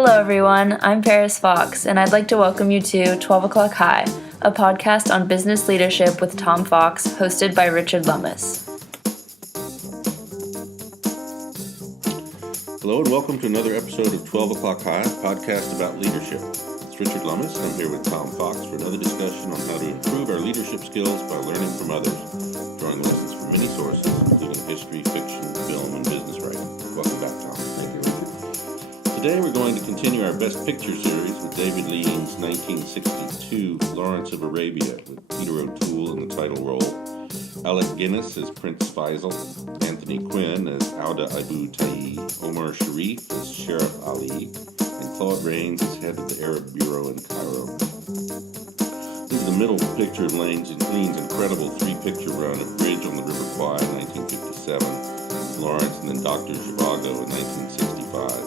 Hello, everyone. I'm Paris Fox, and I'd like to welcome you to 12 O'Clock High, a podcast on business leadership with Tom Fox, hosted by Richard Lummis. Hello, and welcome to another episode of 12 O'Clock High, a podcast about leadership. It's Richard Lummis, and I'm here with Tom Fox for another discussion on how to improve our leadership skills by learning from others, drawing lessons from many sources, including history, fiction, film, and business writing. Welcome back, Tom. Thank you, Richard. Today we're going to continue our Best Picture series with David Lean's 1962 Lawrence of Arabia, with Peter O'Toole in the title role, Alec Guinness as Prince Faisal, Anthony Quinn as Auda Abu Tayi, Omar Sharif as Sheriff Ali, and Claude Rains as head of the Arab Bureau in Cairo. This is the middle picture of Lean's incredible three-picture run of Bridge on the River Kwai in 1957, Lawrence, and then Dr. Zhivago in 1965.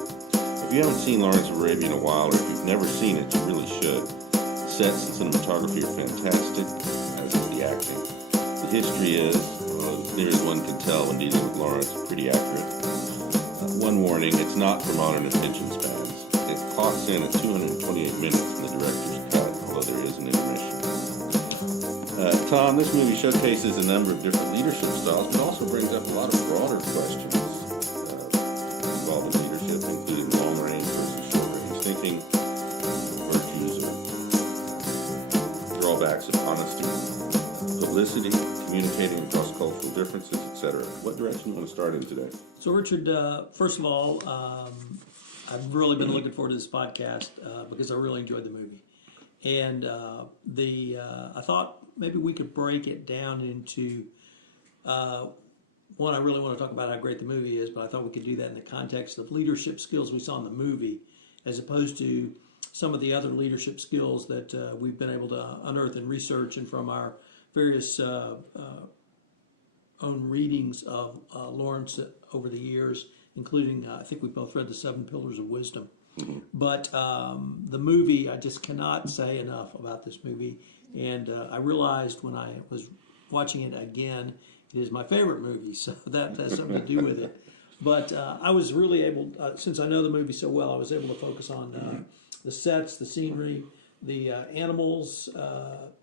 If you haven't seen Lawrence of Arabia in a while, or if you've never seen it, you really should. The sets and cinematography are fantastic, as is the acting. The history is, as near as one can tell when dealing with Lawrence, pretty accurate. One warning, it's not for modern attention spans. It clocks in at 228 minutes in the director's cut, although there is an intermission. Tom, this movie showcases a number of different leadership styles, but also brings up a lot of broader questions involving leadership, including long-range versus short-range thinking, virtues or drawbacks of honesty, publicity, communicating across cultural differences, etc. What direction do you want to start in today? So, Richard, first of all, I've really been looking forward to this podcast because I really enjoyed the movie. And I thought maybe we could break it down into one, I really want to talk about how great the movie is, but I thought we could do that in the context of leadership skills we saw in the movie, as opposed to some of the other leadership skills that we've been able to unearth and research, and from our various own readings of Lawrence over the years, including, I think we both read The Seven Pillars of Wisdom. Mm-hmm. But the movie, I just cannot say enough about this movie. And I realized when I was watching it again, it is my favorite movie, so that has something to do with it. But I was really able, since I know the movie so well, I was able to focus on the sets, the scenery, the animals,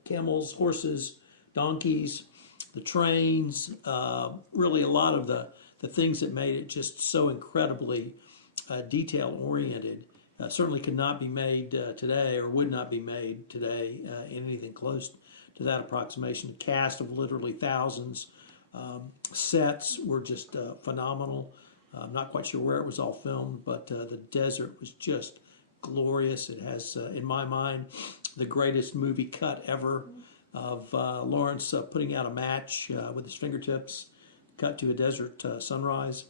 camels, horses, donkeys, the trains, really a lot of the things that made it just so incredibly detail-oriented. Certainly could not be made today, or would not be made today in anything close to that approximation. A cast of literally thousands. Sets were just phenomenal. I'm not quite sure where it was all filmed, but the desert was just glorious. It has, in my mind, the greatest movie cut ever of Lawrence putting out a match with his fingertips, cut to a desert sunrise,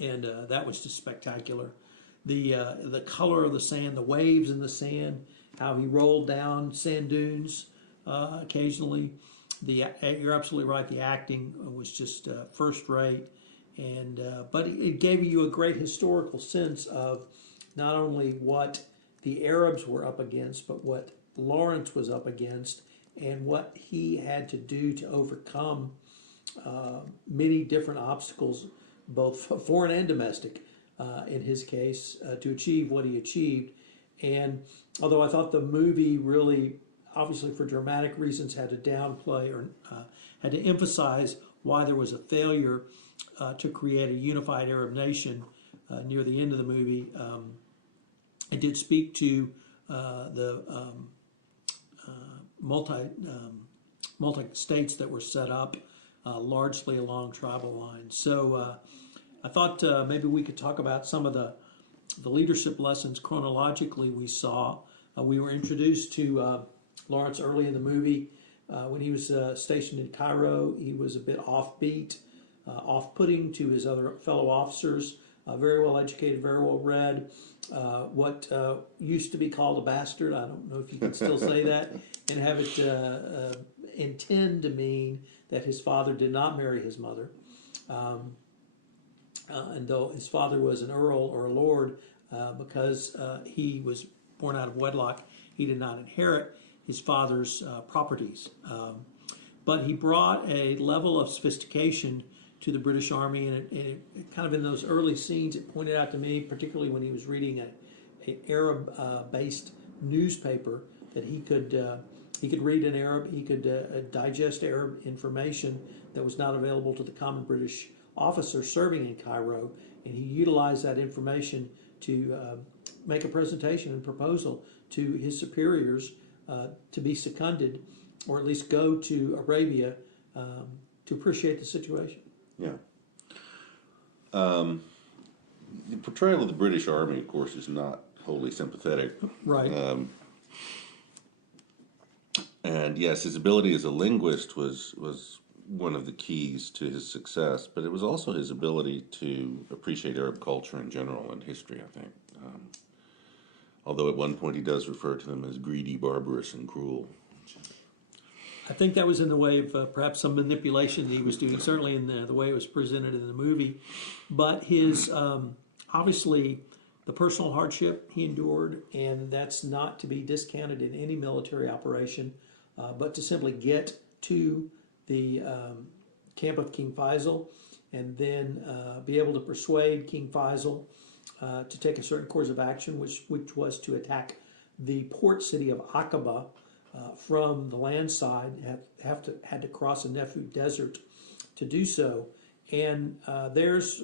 and that was just spectacular. The color of the sand, the waves in the sand, how he rolled down sand dunes occasionally. You're absolutely right. The acting was just first rate, and but it gave you a great historical sense of not only what the Arabs were up against, but what Lawrence was up against, and what he had to do to overcome many different obstacles, both foreign and domestic, in his case, to achieve what he achieved. And although I thought the movie really, obviously for dramatic reasons, had to downplay or had to emphasize why there was a failure to create a unified Arab nation near the end of the movie, it did speak to the multi-states that were set up largely along tribal lines. So I thought maybe we could talk about some of the leadership lessons chronologically we saw. We were introduced to Lawrence early in the movie. When he was stationed in Cairo, he was a bit offbeat, off-putting to his other fellow officers, very well educated, very well read, what used to be called a bastard. I don't know if you can still say that, and have it intend to mean that his father did not marry his mother. And though his father was an earl or a lord, because he was born out of wedlock, he did not inherit his father's properties. But he brought a level of sophistication to the British Army, and it kind of in those early scenes, it pointed out to me, particularly when he was reading Arab-based newspaper that he could read in Arab. He could digest Arab information that was not available to the common British officer serving in Cairo, and he utilized that information to make a presentation and proposal to his superiors to be seconded, or at least go to Arabia to appreciate the situation. Yeah. The portrayal of the British Army, of course, is not wholly sympathetic. Right. And yes, his ability as a linguist was one of the keys to his success, but it was also his ability to appreciate Arab culture in general and history, I think. Although at one point he does refer to them as greedy, barbarous, and cruel. I think that was in the way of perhaps some manipulation that he was doing, certainly in the way it was presented in the movie. But his, obviously, the personal hardship he endured, and that's not to be discounted in any military operation, but to simply get to the camp of King Faisal and then be able to persuade King Faisal to take a certain course of action, which was to attack the port city of Aqaba from the land side, had to cross a Nefud desert to do so. And there's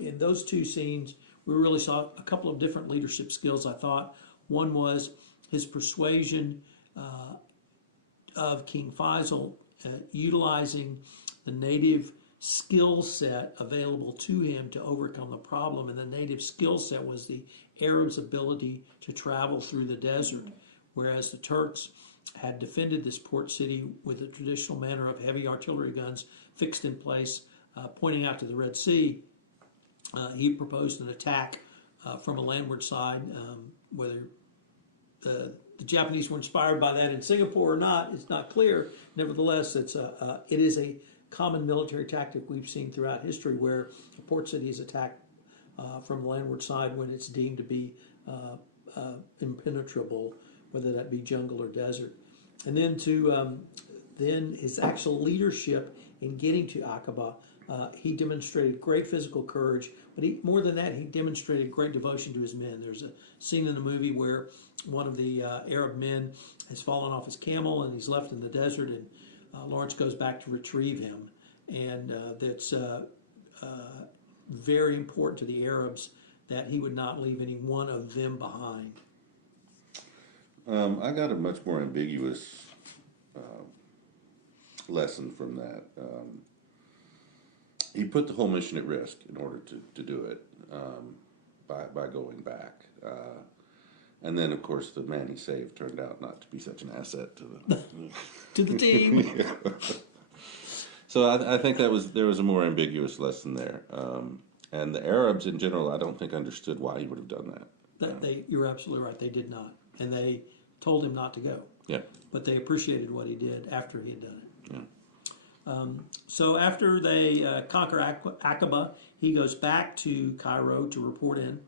in those two scenes, we really saw a couple of different leadership skills, I thought. One was his persuasion of King Faisal, utilizing the native skill set available to him to overcome the problem. And the native skill set was the Arabs' ability to travel through the desert, whereas the Turks had defended this port city with a traditional manner of heavy artillery guns fixed in place, pointing out to the Red Sea. He proposed an attack from a landward side. Whether the Japanese were inspired by that in Singapore or not, it's not clear. Nevertheless, it is a common military tactic we've seen throughout history, where a port city is attacked from the landward side when it's deemed to be impenetrable, whether that be jungle or desert. And then then his actual leadership in getting to Aqaba, he demonstrated great physical courage, but more than that, he demonstrated great devotion to his men. There's a scene in the movie where one of the Arab men has fallen off his camel and he's left in the desert, and Lawrence goes back to retrieve him. And that's very important to the Arabs that he would not leave any one of them behind. I got a much more ambiguous lesson from that. He put the whole mission at risk in order to do it by going back. And then, of course, the man he saved turned out not to be such an asset to the to the team. Yeah. So I think there was a more ambiguous lesson there. And the Arabs in general, I don't think understood why he would have done that. You're absolutely right. They did not, and they told him not to go. Yeah. But they appreciated what he did after he had done it. Yeah. So after they conquer Aqaba, he goes back to Cairo to report in.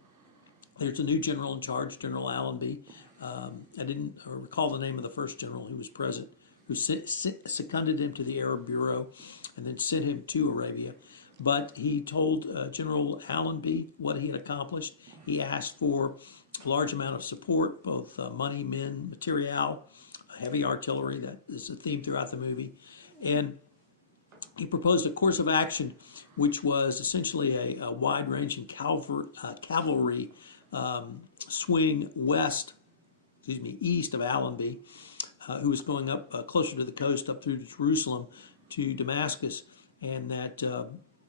There's a new general in charge, General Allenby. I didn't recall the name of the first general who was present, who seconded him to the Arab Bureau and then sent him to Arabia. But he told General Allenby what he had accomplished. He asked for a large amount of support, both money, men, material, heavy artillery. That is a theme throughout the movie. And he proposed a course of action which was essentially a wide-ranging cavalry swing east of Allenby, who was going up closer to the coast, up through Jerusalem to Damascus, and that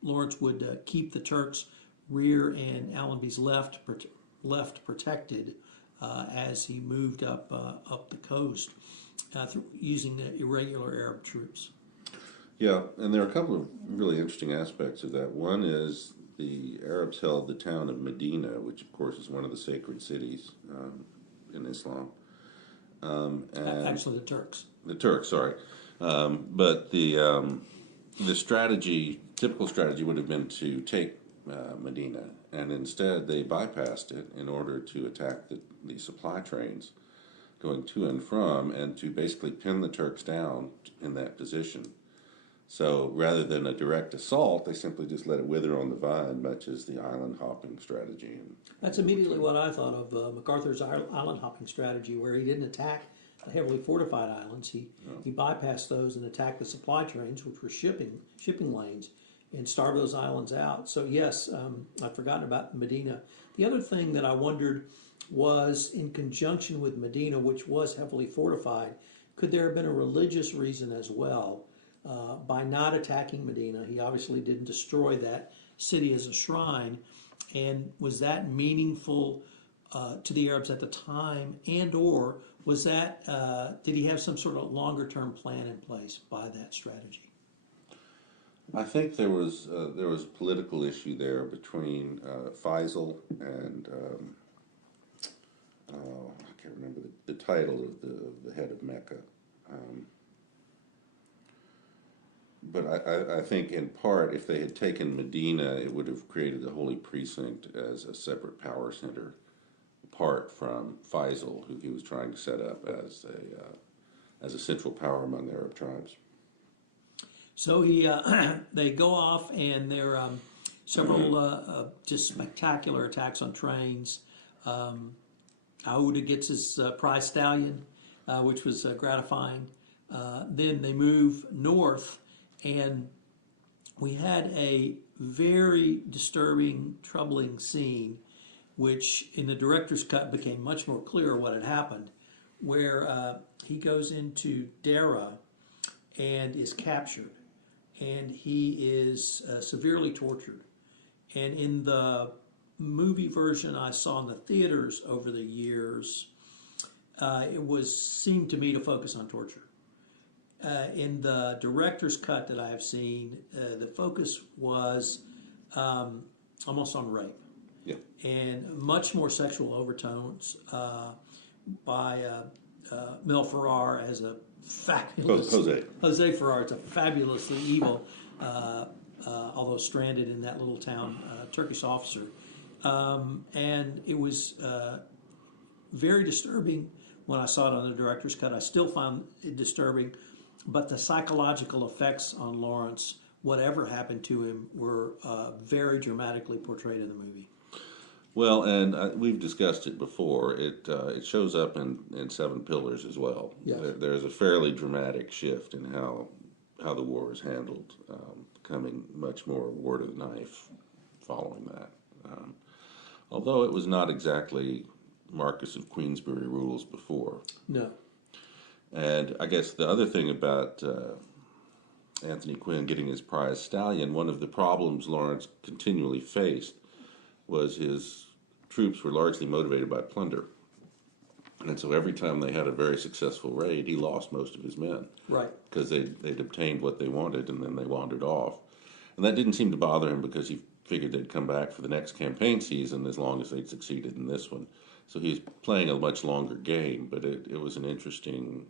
Lawrence would keep the Turks' rear and Allenby's left protected as he moved up the coast using the irregular Arab troops. Yeah, and there are a couple of really interesting aspects of that. One is the Arabs held the town of Medina, which of course is one of the sacred cities in Islam. Actually, the Turks. The Turks, sorry. But the typical strategy would have been to take Medina, and instead they bypassed it in order to attack the supply trains going to and from, and to basically pin the Turks down in that position. So rather than a direct assault, they simply just let it wither on the vine, much as the island hopping strategy. That's immediately what I thought of MacArthur's island hopping strategy, where he didn't attack the heavily fortified islands. He bypassed those and attacked the supply trains, which were shipping lanes, and starved those islands out. So yes, I'd forgotten about Medina. The other thing that I wondered was, in conjunction with Medina, which was heavily fortified, could there have been a religious reason as well? By not attacking Medina, he obviously didn't destroy that city as a shrine. And was that meaningful to the Arabs at the time, and or was that did he have some sort of longer term plan in place by that strategy? I think there was a political issue there between Faisal and I can't remember the title of the head of Mecca. But I think in part, if they had taken Medina, it would have created the Holy Precinct as a separate power center, apart from Faisal, who he was trying to set up as a central power among the Arab tribes. So they go off, and there are several just spectacular attacks on trains. Aouda gets his prize stallion, which was gratifying. Then they move north, and we had a very disturbing, troubling scene, which in the director's cut became much more clear what had happened, where he goes into Dera and is captured, and he is severely tortured. And in the movie version I saw in the theaters over the years, it seemed to me to focus on torture. In the director's cut that I have seen, the focus was almost on rape. Yeah. And much more sexual overtones by Mel Ferrar as a fabulous... Jose Ferrar is a fabulously evil, although stranded in that little town, Turkish officer. And it was very disturbing when I saw it on the director's cut. I still found it disturbing, but the psychological effects on Lawrence, whatever happened to him, were very dramatically portrayed in the movie. Well, and we've discussed it before. It shows up in Seven Pillars as well. Yes. There's a fairly dramatic shift in how the war is handled, becoming much more war to the knife following that. Although it was not exactly Marquis of Queensberry rules before. No. And I guess the other thing about Anthony Quinn getting his prize stallion, one of the problems Lawrence continually faced was his troops were largely motivated by plunder. And so every time they had a very successful raid, he lost most of his men. Right. Because they'd obtained what they wanted and then they wandered off. And that didn't seem to bother him because he figured they'd come back for the next campaign season as long as they'd succeeded in this one. So he was playing a much longer game, but it was an interesting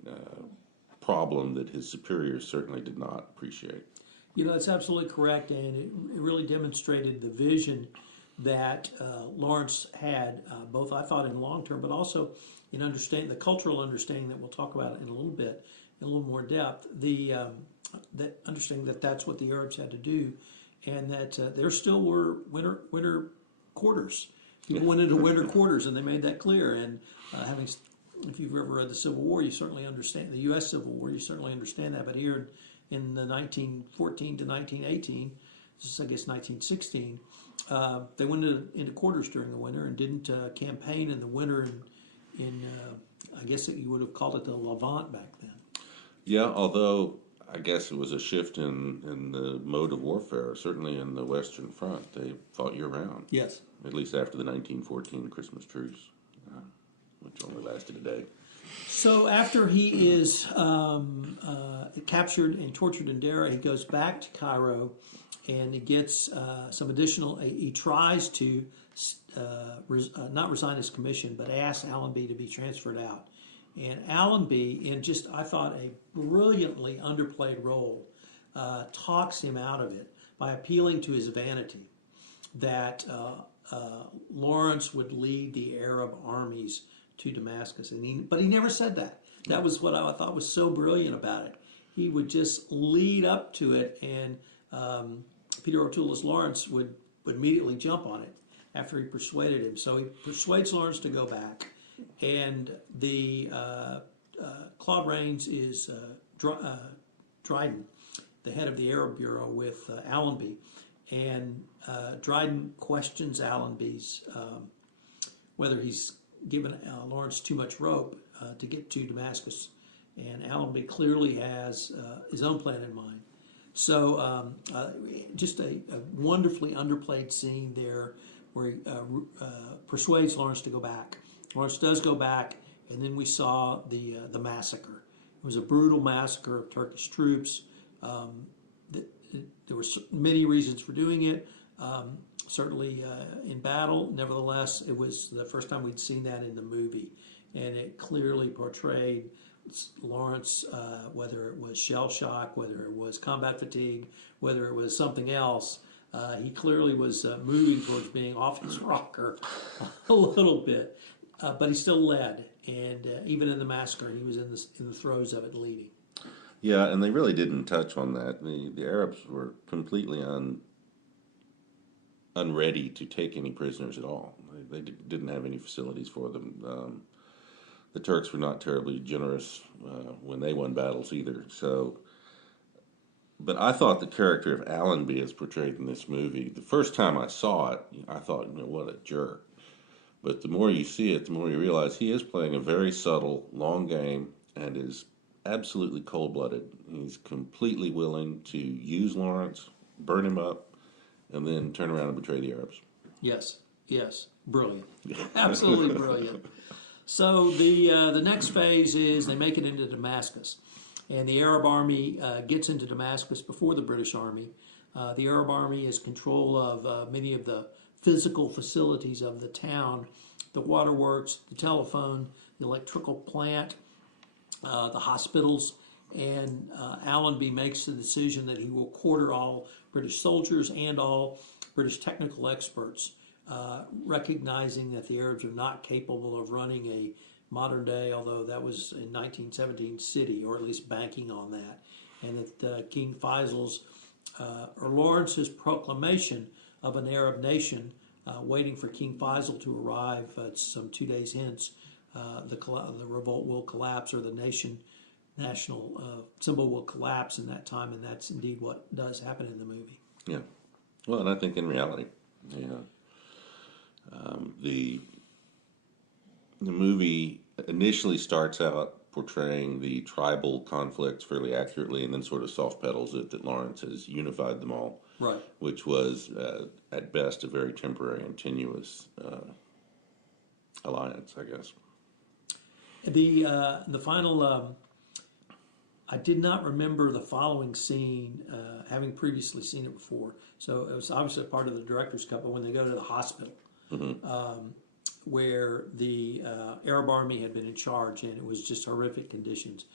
problem that his superiors certainly did not appreciate. You know, that's absolutely correct, and it really demonstrated the vision that Lawrence had, both I thought in long term, but also in understanding the cultural understanding that we'll talk about in a little bit, in a little more depth. That understanding that that's what the Arabs had to do, and that there still were winter quarters. People went into winter quarters, and they made that clear. And if you've ever read the Civil War, you certainly understand the U.S. Civil War. You certainly understand that. But here in the 1914 to 1918, this is I guess 1916, they went into quarters during the winter and didn't campaign in the winter. In I guess you would have called it the Levant back then. Yeah, although I guess it was a shift in the mode of warfare. Certainly in the Western Front, they fought year-round. Yes. At least after the 1914 Christmas truce, which only lasted a day. So after he is captured and tortured in Dera, he goes back to Cairo, and he gets some additional... He tries to not resign his commission, but ask Allenby to be transferred out. And Allenby, in just, I thought, a brilliantly underplayed role, talks him out of it by appealing to his vanity that Lawrence would lead the Arab armies to Damascus. But he never said that. That was what I thought was so brilliant about it. he would just lead up to it, and Peter O'Toole as Lawrence would immediately jump on it after he persuaded him. So he persuades Lawrence to go back, and the Claude Rains is Dryden, the head of the Arab Bureau, with Allenby, and Dryden questions Allenby's whether he's given Lawrence too much rope to get to Damascus, and Allenby clearly has his own plan in mind. So just a wonderfully underplayed scene there where he persuades Lawrence to go back. Lawrence does go back, and then we saw the massacre. It was a brutal massacre of Turkish troops. There were many reasons for doing it. Certainly in battle. Nevertheless, it was the first time we'd seen that in the movie, and it clearly portrayed Lawrence, whether it was shell shock, whether it was combat fatigue, whether it was something else. He clearly was moving towards being off his rocker a little bit, but he still led, and even in the massacre, he was in the throes of it, leading. Yeah, and they really didn't touch on that. The Arabs were completely unready to take any prisoners at all. They didn't have any facilities for them. The Turks were not terribly generous when they won battles either. So, but I thought the character of Allenby as portrayed in this movie, the first time I saw it, I thought, what a jerk. But the more you see it, the more you realize he is playing a very subtle, long game and is absolutely cold-blooded. He's completely willing to use Lawrence, burn him up, and then turn around and betray the Arabs. Yes, brilliant, absolutely brilliant. So the next phase is they make it into Damascus, and the Arab army gets into Damascus before the British army. The Arab army has control of many of the physical facilities of the town, the waterworks, the telephone, the electrical plant, the hospitals, and Allenby makes the decision that he will quarter all British soldiers and all British technical experts, recognizing that the Arabs are not capable of running a modern day, although that was in 1917, city, or at least banking on that, and that King Faisal's or Lawrence's proclamation of an Arab nation waiting for King Faisal to arrive some 2 days hence, the revolt will collapse, or the national symbol will collapse in that time, and that's indeed what does happen in the movie. Yeah. Well, and I think in reality, the movie initially starts out portraying the tribal conflicts fairly accurately, and then sort of soft pedals it that Lawrence has unified them all, right? Which was at best a very temporary and tenuous alliance, I guess. The final. I did not remember the following scene, having previously seen it before. So it was obviously a part of the director's cut, but when they go to the hospital, where the Arab army had been in charge, and it was just horrific conditions.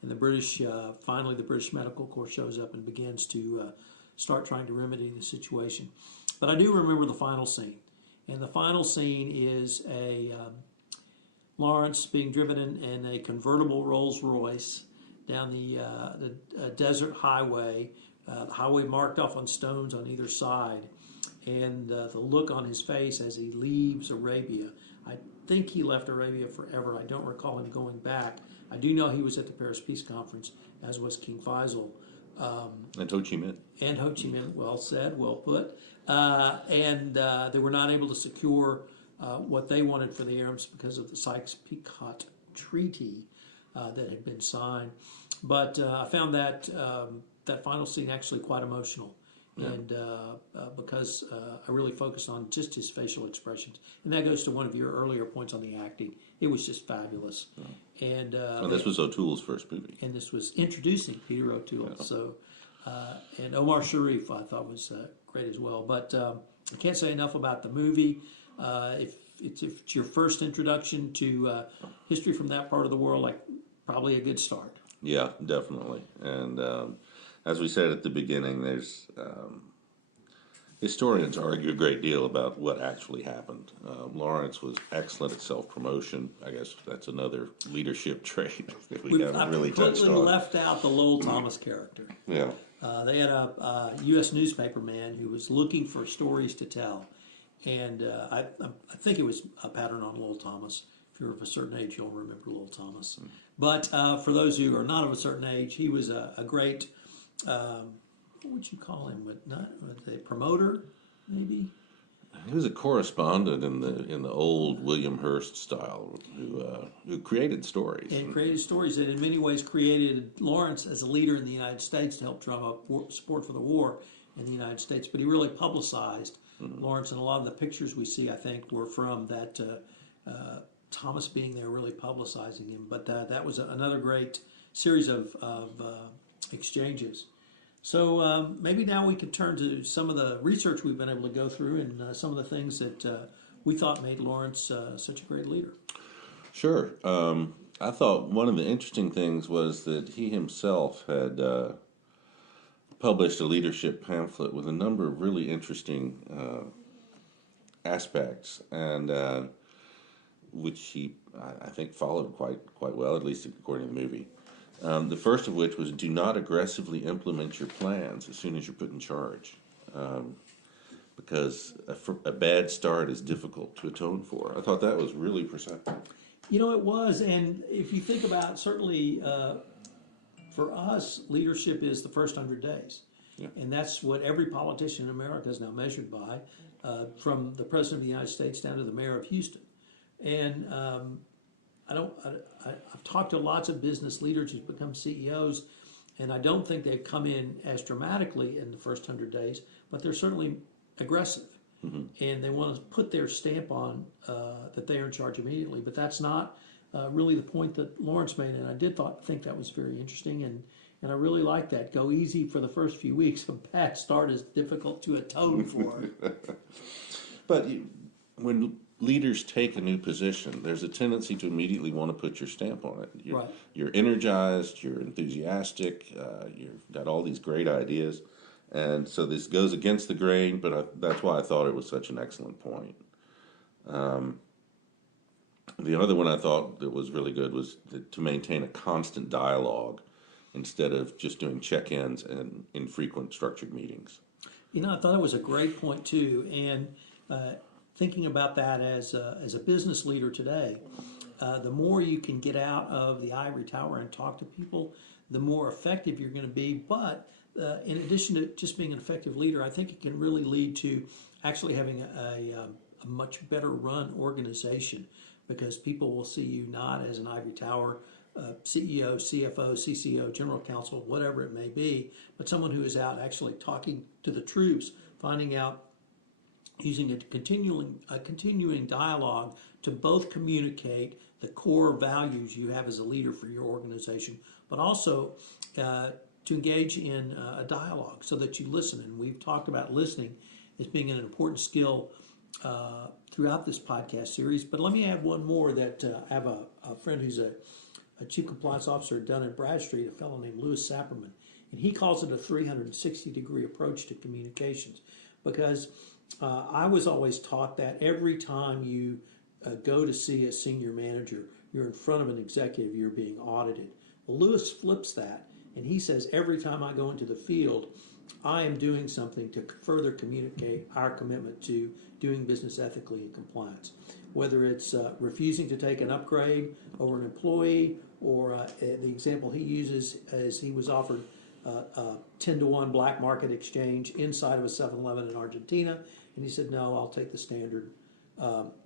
And the British, finally the British Medical Corps shows up and begins to start trying to remedy the situation. But I do remember the final scene. And the final scene is Lawrence being driven in a convertible Rolls Royce down the desert highway, the highway marked off on stones on either side, and the look on his face as he leaves Arabia. I think he left Arabia forever. I don't recall him going back. I do know he was at the Paris Peace Conference, as was King Faisal. And Ho Chi Minh. And Ho Chi Minh, well said, well put. And they were not able to secure what they wanted for the Arabs because of the Sykes-Picot Treaty that had been signed. But I found that final scene actually quite emotional. Yeah. And because I really focused on just his facial expressions. And that goes to one of your earlier points on the acting. It was just fabulous. Yeah. And this was O'Toole's first movie. And this was introducing Peter O'Toole. Yeah. So, and Omar Sharif I thought was great as well. But I can't say enough about the movie. If it's your first introduction to history from that part of the world, probably a good start. Yeah, definitely. And as we said at the beginning, there's Historians argue a great deal about what actually happened. Lawrence was excellent at self-promotion. I guess that's another leadership trait that we haven't really touched completely on. left out the Lowell Thomas character. Yeah. They had a U.S. newspaper man who was looking for stories to tell, and I think it was a pattern on Lowell Thomas. If you're of a certain age, you'll remember Lowell Thomas. But for those who are not of a certain age, he was a great, what would you call him? Not a promoter, maybe? He was a correspondent in the old William Hearst style, who created stories. And created stories that in many ways created Lawrence as a leader in the United States to help drum up support for the war in the United States. But he really publicized Lawrence, and a lot of the pictures we see, I think, were from that Thomas being there really publicizing him. But that was another great series of exchanges. So maybe now we could turn to some of the research we've been able to go through and some of the things that we thought made Lawrence such a great leader. Sure. I thought one of the interesting things was that he himself had published a leadership pamphlet with a number of really interesting aspects, and which he, I think, followed quite well, at least according to the movie. The first of which was, do not aggressively implement your plans as soon as you're put in charge, because a bad start is difficult to atone for. I thought that was really perceptive. You know, it was, and if you think about, certainly for us, leadership is the first 100 days. Yeah. And that's what every politician in America is now measured by, from the President of the United States down to the Mayor of Houston. And I've talked to lots of business leaders who've become CEOs, and I don't think they've come in as dramatically in the first 100 days, but they're certainly aggressive. And they want to put their stamp on that they are in charge immediately. But that's not really the point that Lawrence made, and I think that was very interesting, and I really like that. Go easy for the first few weeks. A bad start is difficult to atone for. But when leaders take a new position, there's a tendency to immediately want to put your stamp on it. You're energized, you're enthusiastic, you've got all these great ideas. And so this goes against the grain, but that's why I thought it was such an excellent point. The other one I thought that was really good was to maintain a constant dialogue instead of just doing check-ins and infrequent structured meetings. You know, I thought it was a great point too, and thinking about that as a business leader today, the more you can get out of the ivory tower and talk to people, the more effective you're going to be. But in addition to just being an effective leader, I think it can really lead to actually having a much better run organization, because people will see you not as an ivory tower CEO, CFO, CCO, general counsel, whatever it may be, but someone who is out actually talking to the troops, finding out, using a continuing dialogue to both communicate the core values you have as a leader for your organization, but also to engage in a dialogue so that you listen. And we've talked about listening as being an important skill throughout this podcast series. But let me add one more, that I have a friend who's a chief compliance officer at Dun & Bradstreet, a fellow named Louis Sapperman, and he calls it a 360-degree approach to communications, because I was always taught that every time you go to see a senior manager, you're in front of an executive, you're being audited. Well, Lewis flips that, and he says every time I go into the field, I am doing something to further communicate our commitment to doing business ethically and compliance. Whether it's refusing to take an upgrade over an employee, or the example he uses is he was offered a 10-to-1 black market exchange inside of a 7-Eleven in Argentina, and he said, no, I'll take the standard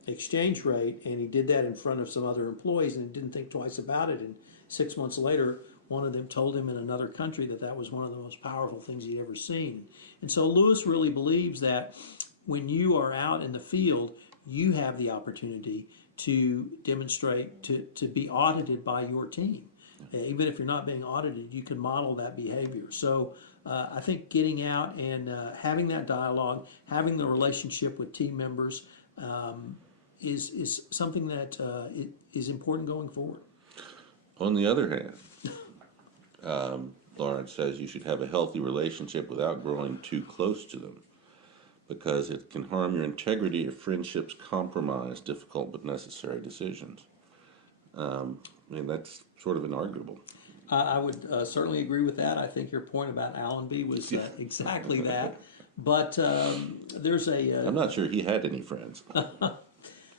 exchange rate, and he did that in front of some other employees and didn't think twice about it, and 6 months later, one of them told him in another country that was one of the most powerful things he'd ever seen. And so Lewis really believes that when you are out in the field, you have the opportunity to demonstrate, to be audited by your team. Even if you're not being audited, you can model that behavior. So I think getting out and having that dialogue, having the relationship with team members is something that is important going forward. On the other hand, Lawrence says you should have a healthy relationship without growing too close to them. because it can harm your integrity if friendships compromise difficult but necessary decisions. I mean, that's sort of inarguable. I would certainly agree with that. I think your point about Allenby was exactly that. But there's I'm not sure he had any friends.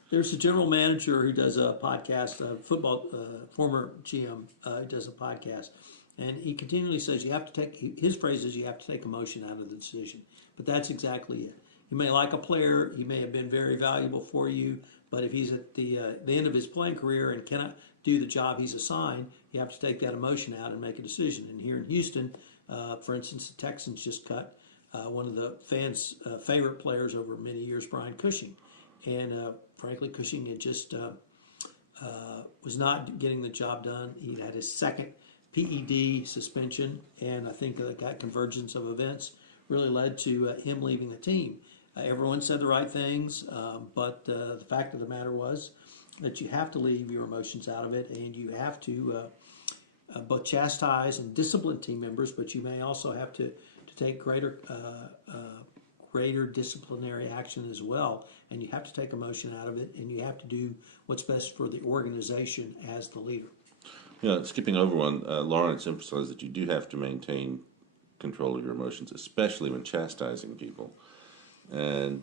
there's a general manager who does a podcast, football former GM does a podcast, and he continually says you have to take. His phrase is you have to take emotion out of the decision. But that's exactly it. You may like a player, he may have been very valuable for you, but if he's at the end of his playing career and cannot do the job he's assigned, you have to take that emotion out and make a decision. And here in Houston, for instance, the Texans just cut one of the fans' favorite players over many years, Brian Cushing. And frankly, Cushing had just was not getting the job done. He had his second PED suspension, and I think that convergence of events really led to him leaving the team. Everyone said the right things, but the fact of the matter was that you have to leave your emotions out of it, and you have to both chastise and discipline team members, but you may also have to take greater disciplinary action as well, and you have to take emotion out of it, and you have to do what's best for the organization as the leader. Skipping over one, Lawrence emphasized that you do have to maintain control of your emotions, especially when chastising people. And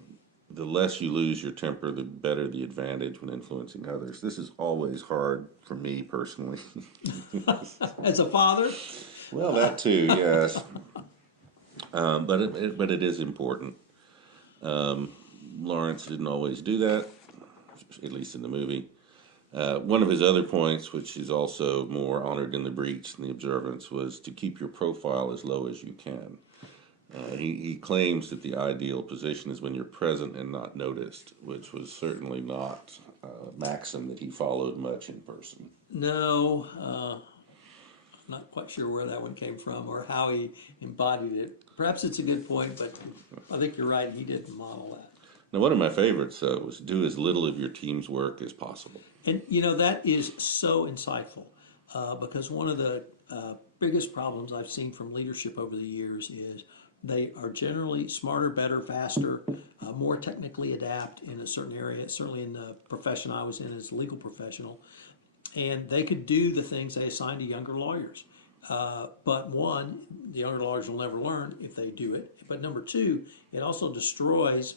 the less you lose your temper, the better the advantage when influencing others. This is always hard for me personally. As a father? Well, that too, yes. But it is important. Lawrence didn't always do that, at least in the movie. One of his other points, which is also more honored in the breach than the observance, was to keep your profile as low as you can. He claims that the ideal position is when you're present and not noticed, which was certainly not a maxim that he followed much in person. No, I'm not quite sure where that one came from or how he embodied it. Perhaps it's a good point, but I think you're right, he didn't model that. Now, one of my favorites was do as little of your team's work as possible. And, that is so insightful because one of the biggest problems I've seen from leadership over the years is they are generally smarter, better, faster, more technically adept in a certain area, certainly in the profession I was in as a legal professional, and they could do the things they assign to younger lawyers. But one, the younger lawyers will never learn if they do it. But number two, it also destroys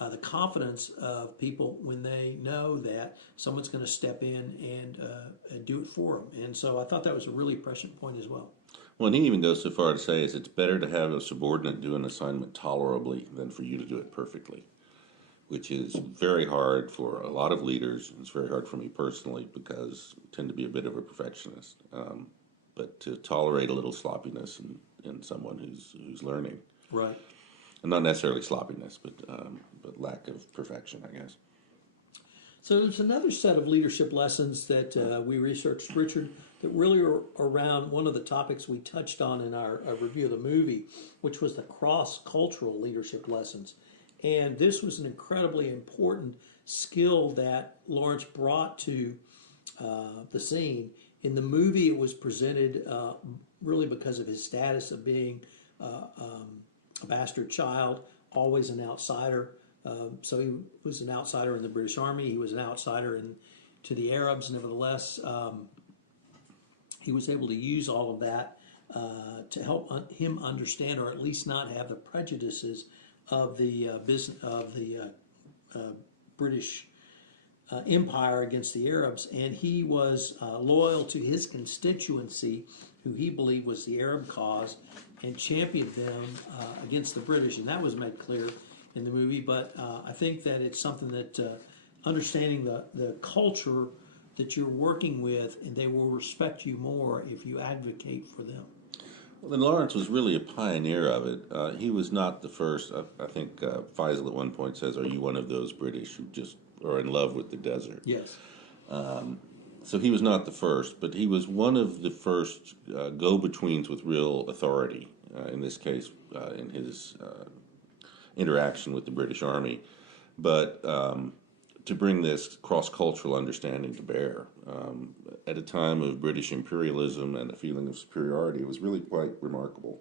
the confidence of people when they know that someone's going to step in and do it for them. And so I thought that was a really prescient point as well. Well, and he even goes so far to say it's better to have a subordinate do an assignment tolerably than for you to do it perfectly, which is very hard for a lot of leaders. It's very hard for me personally because I tend to be a bit of a perfectionist. But to tolerate a little sloppiness in someone who's learning. Right. And not necessarily sloppiness, but lack of perfection, I guess. So there's another set of leadership lessons that we researched, Richard, that really are around one of the topics we touched on in our review of the movie, which was the cross-cultural leadership lessons. And this was an incredibly important skill that Lawrence brought to the scene. In the movie, it was presented really because of his status of being a bastard child, always an outsider. So he was an outsider in the British Army. He was an outsider to the Arabs. Nevertheless, he was able to use all of that to help him understand, or at least not have the prejudices of the British Empire against the Arabs. And he was loyal to his constituency, who he believed was the Arab cause, and championed them against the British. And that was made clear in the movie. But I think that it's something that understanding the culture that you're working with, and they will respect you more if you advocate for them. Well, then Lawrence was really a pioneer of it. He was not the first. I think Faisal at one point says, "Are you one of those British who just are in love with the desert?" Yes. So he was not the first, but he was one of the first go-betweens with real authority, in this case, in his interaction with the British Army. But to bring this cross-cultural understanding to bear at a time of British imperialism and a feeling of superiority was really quite remarkable.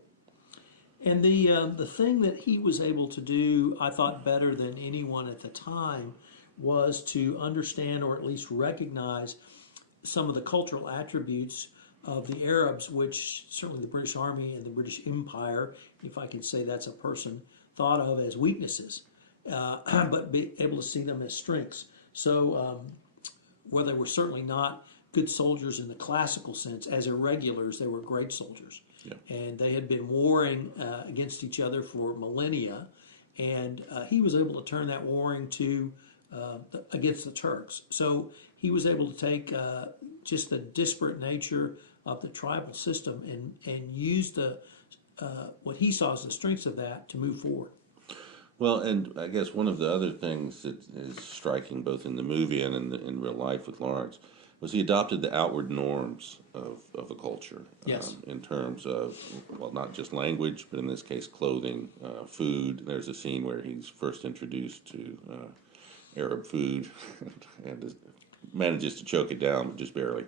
And the thing that he was able to do, I thought better than anyone at the time, was to understand or at least recognize some of the cultural attributes of the Arabs, which certainly the British Army and the British Empire, if I can say that's a person, thought of as weaknesses, but be able to see them as strengths. So, where they were certainly not good soldiers in the classical sense, as irregulars, they were great soldiers. Yeah. And they had been warring against each other for millennia, and he was able to turn that warring to against the Turks. So he was able to take just the disparate nature of the tribal system and use the what he saw as the strengths of that to move forward. Well, and I guess one of the other things that is striking both in the movie and in real life with Lawrence was he adopted the outward norms of a culture. Yes. In terms of, well, not just language, but in this case, clothing, food. There's a scene where he's first introduced to Arab food and manages to choke it down, but just barely.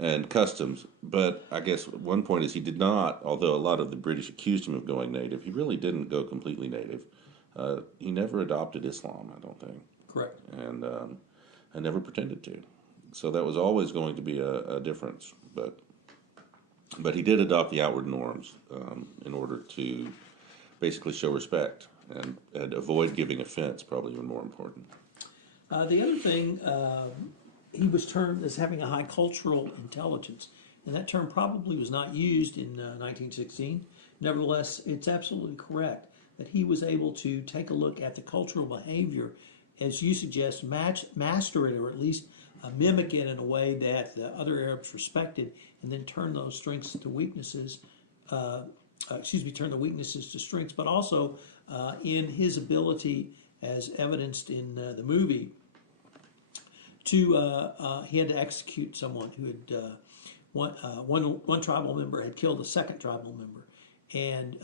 And customs. But I guess one point is he did not, although a lot of the British accused him of going native, he really didn't go completely native. He never adopted Islam, I don't think. Correct. And I never pretended to. So that was always going to be a difference. But he did adopt the outward norms in order to basically show respect and avoid giving offense, probably even more important. The other thing, he was termed as having a high cultural intelligence, and that term probably was not used in 1916. Nevertheless, it's absolutely correct that he was able to take a look at the cultural behavior, as you suggest, master it, or at least mimic it in a way that the other Arabs respected, and then turn those strengths to weaknesses. Turn the weaknesses to strengths, but also in his ability, as evidenced in the movie, he had to execute someone who had one tribal member had killed a second tribal member, and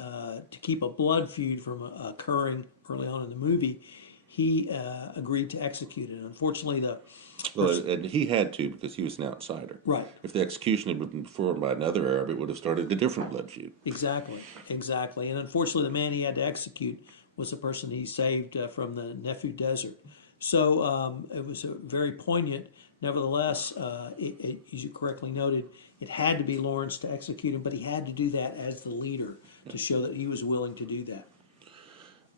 to keep a blood feud from occurring early on in the movie, he agreed to execute it. Unfortunately, And he had to because he was an outsider. Right. If the execution had been performed by another Arab, it would have started a different blood feud. Exactly. And unfortunately, the man he had to execute was the person he saved from the Nefu Desert. So it was very poignant. Nevertheless, as you correctly noted, it had to be Lawrence to execute him, but he had to do that as the leader to show that he was willing to do that.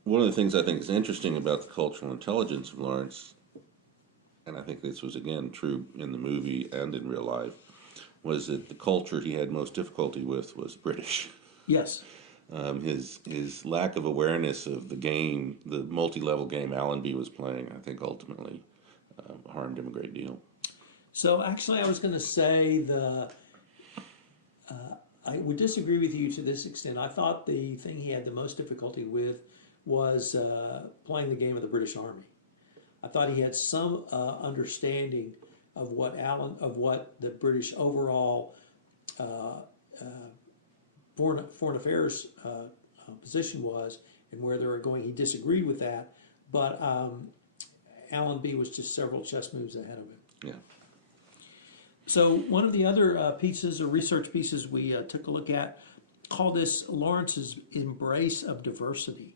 One of the things I think is interesting about the cultural intelligence of Lawrence, and I think this was again true in the movie and in real life, was that the culture he had most difficulty with was British. Yes. His lack of awareness of the game, the multi-level game Allenby was playing, I think ultimately harmed him a great deal. So actually, I was going to say I would disagree with you to this extent. I thought the thing he had the most difficulty with was playing the game of the British Army. I thought he had some understanding of what the British overall foreign affairs position was and where they were going. He disagreed with that, but Allenby was just several chess moves ahead of him. Yeah. So one of the other pieces or research pieces we took a look at called this Lawrence's embrace of diversity,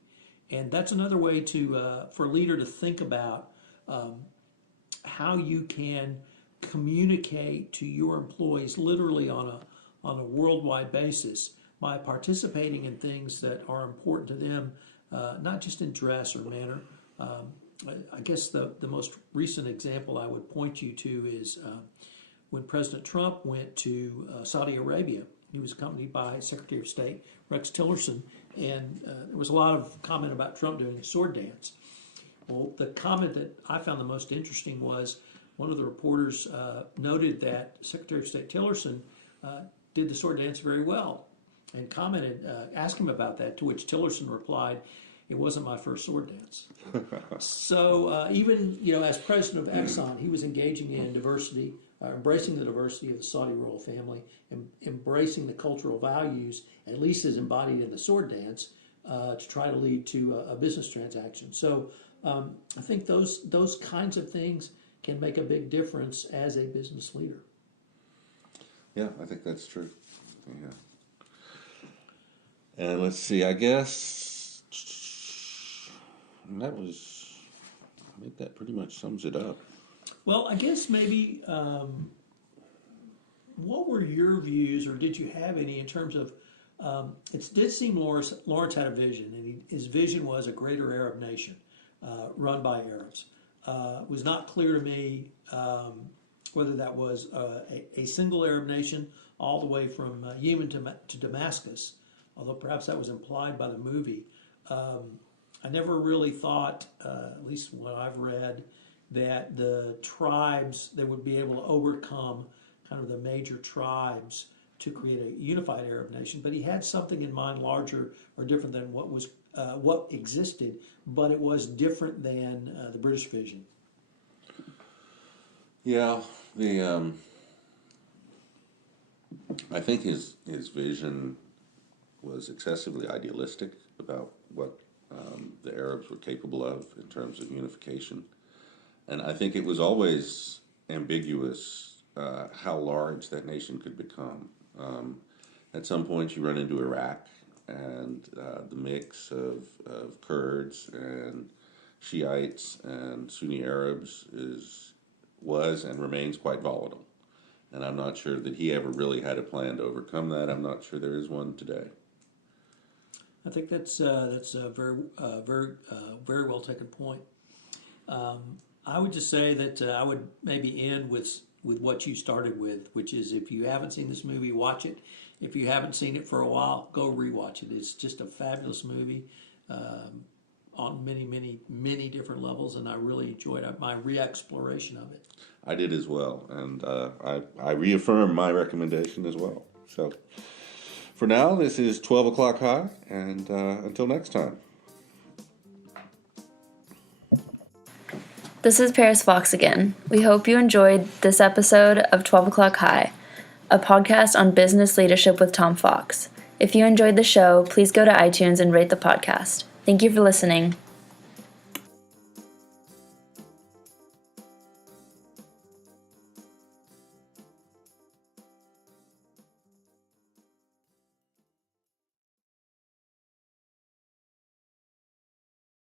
and that's another way to for a leader to think about how you can communicate to your employees literally on a worldwide basis by participating in things that are important to them, not just in dress or manner. I guess the most recent example I would point you to is when President Trump went to Saudi Arabia. He was accompanied by Secretary of State Rex Tillerson, and there was a lot of comment about Trump doing a sword dance. Well, the comment that I found the most interesting was one of the reporters noted that Secretary of State Tillerson did the sword dance very well, and commented, asked him about that, to which Tillerson replied, "It wasn't my first sword dance." So even as president of Exxon, he was engaging in diversity, embracing the diversity of the Saudi royal family, and embracing the cultural values, at least as embodied in the sword dance, to try to lead to a business transaction. So I think those kinds of things can make a big difference as a business leader. Yeah, I think that's true. Yeah. And let's see, I guess I think that pretty much sums it up. Well, I guess maybe what were your views, or did you have any in terms of? It did seem Lawrence had a vision, and his vision was a greater Arab nation run by Arabs. It was not clear to me whether that was a single Arab nation all the way from Yemen to Damascus, although perhaps that was implied by the movie. I never really thought, at least what I've read, that the tribes, they would be able to overcome kind of the major tribes to create a unified Arab nation. But he had something in mind larger or different than what existed, but it was different than the British vision. Yeah, I think his vision was excessively idealistic about what the Arabs were capable of in terms of unification. And I think it was always ambiguous how large that nation could become. At some point, you run into Iraq, and the mix of Kurds and Shiites and Sunni Arabs was and remains quite volatile. And I'm not sure that he ever really had a plan to overcome that. I'm not sure there is one today. I think that's a very well taken point. I would just say that I would maybe end with what you started with, which is if you haven't seen this movie, watch it. If you haven't seen it for a while, go rewatch it. It's just a fabulous movie on many different levels, and I really enjoyed my re-exploration of it. I did as well, and I reaffirm my recommendation as well. So for now, this is 12 O'Clock High, and until next time. This is Paris Fox again. We hope you enjoyed this episode of 12 O'Clock High, a podcast on business leadership with Tom Fox. If you enjoyed the show, please go to iTunes and rate the podcast. Thank you for listening.